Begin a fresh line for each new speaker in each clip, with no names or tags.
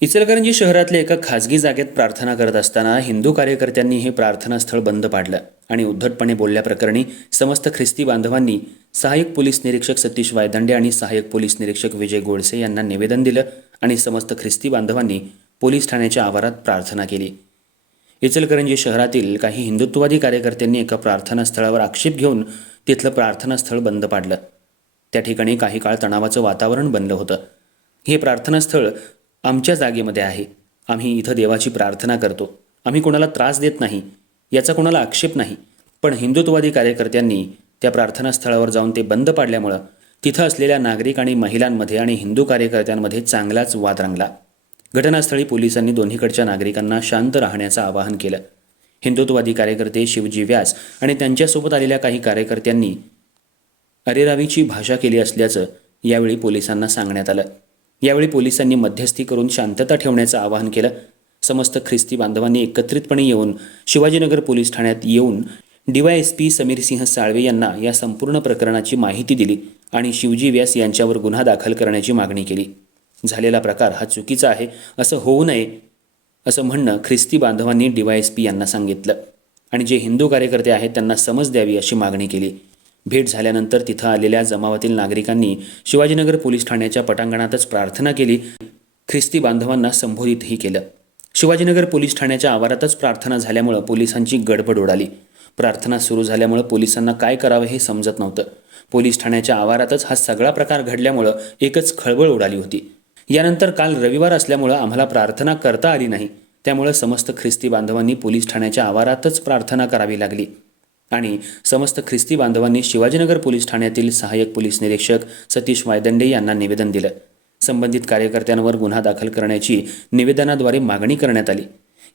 इचलकरंजी शहरातल्या एका खासगी जागेत प्रार्थना करत असताना हिंदू कार्यकर्त्यांनी हे प्रार्थनास्थळ बंद पाडलं आणि उद्धटपणे बोलल्याप्रकरणी समस्त ख्रिस्ती बांधवांनी सहाय्यक पोलीस निरीक्षक सतीश वायदंडे आणि सहाय्यक पोलीस निरीक्षक विजय गोडसे यांना निवेदन दिलं आणि समस्त ख्रिस्ती बांधवांनी पोलीस ठाण्याच्या आवारात प्रार्थना केली. इचलकरंजी शहरातील काही हिंदुत्ववादी कार्यकर्त्यांनी एका प्रार्थनास्थळावर आक्षेप घेऊन तिथलं प्रार्थनास्थळ बंद पाडलं. त्या ठिकाणी काही काळ तणावाचं वातावरण बनलं होतं. हे प्रार्थनास्थळ आमच्या जागेमध्ये आहे. आम्ही इथं देवाची प्रार्थना करतो. आम्ही कोणाला त्रास देत नाही याचा कोणाला आक्षेप नाही. पण हिंदुत्ववादी कार्यकर्त्यांनी त्या प्रार्थनास्थळावर जाऊन ते बंद पाडल्यामुळं तिथं असलेल्या नागरिक आणि महिलांमध्ये आणि हिंदू कार्यकर्त्यांमध्ये चांगलाच वाद रंगला. घटनास्थळी पोलिसांनी दोन्हीकडच्या नागरिकांना शांत राहण्याचं आवाहन केलं. हिंदुत्ववादी कार्यकर्ते शिवजी व्यास आणि त्यांच्यासोबत आलेल्या काही कार्यकर्त्यांनी अरेरावीची भाषा केली असल्याचं यावेळी पोलिसांना सांगण्यात आलं. यावेळी पोलिसांनी मध्यस्थी करून शांतता ठेवण्याचं आवाहन केलं. समस्त ख्रिस्ती बांधवांनी एकत्रितपणे येऊन शिवाजीनगर पोलीस ठाण्यात येऊन डीवायएसपी समीरसिंह साळवे यांना या संपूर्ण प्रकरणाची माहिती दिली आणि शिवजी व्यास यांच्यावर गुन्हा दाखल करण्याची मागणी केली. झालेला प्रकार हा चुकीचा आहे असं होऊ नये असं म्हणणं ख्रिस्ती बांधवांनी डीवायएसपी यांना सांगितलं. आणि जे हिंदू कार्यकर्ते आहेत त्यांना समज द्यावी अशी मागणी केली. भेट झाल्यानंतर तिथं आलेल्या जमावातील नागरिकांनी शिवाजीनगर पोलीस ठाण्याच्या पटांगणातच प्रार्थना केली. ख्रिस्ती बांधवांना संबोधितही केलं. शिवाजीनगर पोलीस ठाण्याच्या आवारातच प्रार्थना झाल्यामुळं पोलिसांची गडबड उडाली प्रार्थना सुरू झाल्यामुळं पोलिसांना काय करावं हे समजत नव्हतं. पोलीस ठाण्याच्या आवारातच हा सगळा प्रकार घडल्यामुळं एकच खळबळ उडाली होती. यानंतर काल रविवार असल्यामुळं आम्हाला प्रार्थना करता आली नाही. त्यामुळं समस्त ख्रिस्ती बांधवांनी पोलीस ठाण्याच्या आवारातच प्रार्थना करावी लागली. आणि समस्त ख्रिस्ती बांधवांनी शिवाजीनगर पोलीस ठाण्यातील सहाय्यक पोलीस निरीक्षक सतीश वायदंडे यांना निवेदन दिलं. संबंधित कार्यकर्त्यांवर गुन्हा दाखल करण्याची निवेदनाद्वारे मागणी करण्यात आली.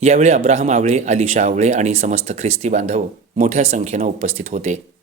यावेळी अब्राहम आवळे अलिशा आवळे आणि समस्त ख्रिस्ती बांधव मोठ्या संख्येनं उपस्थित होते.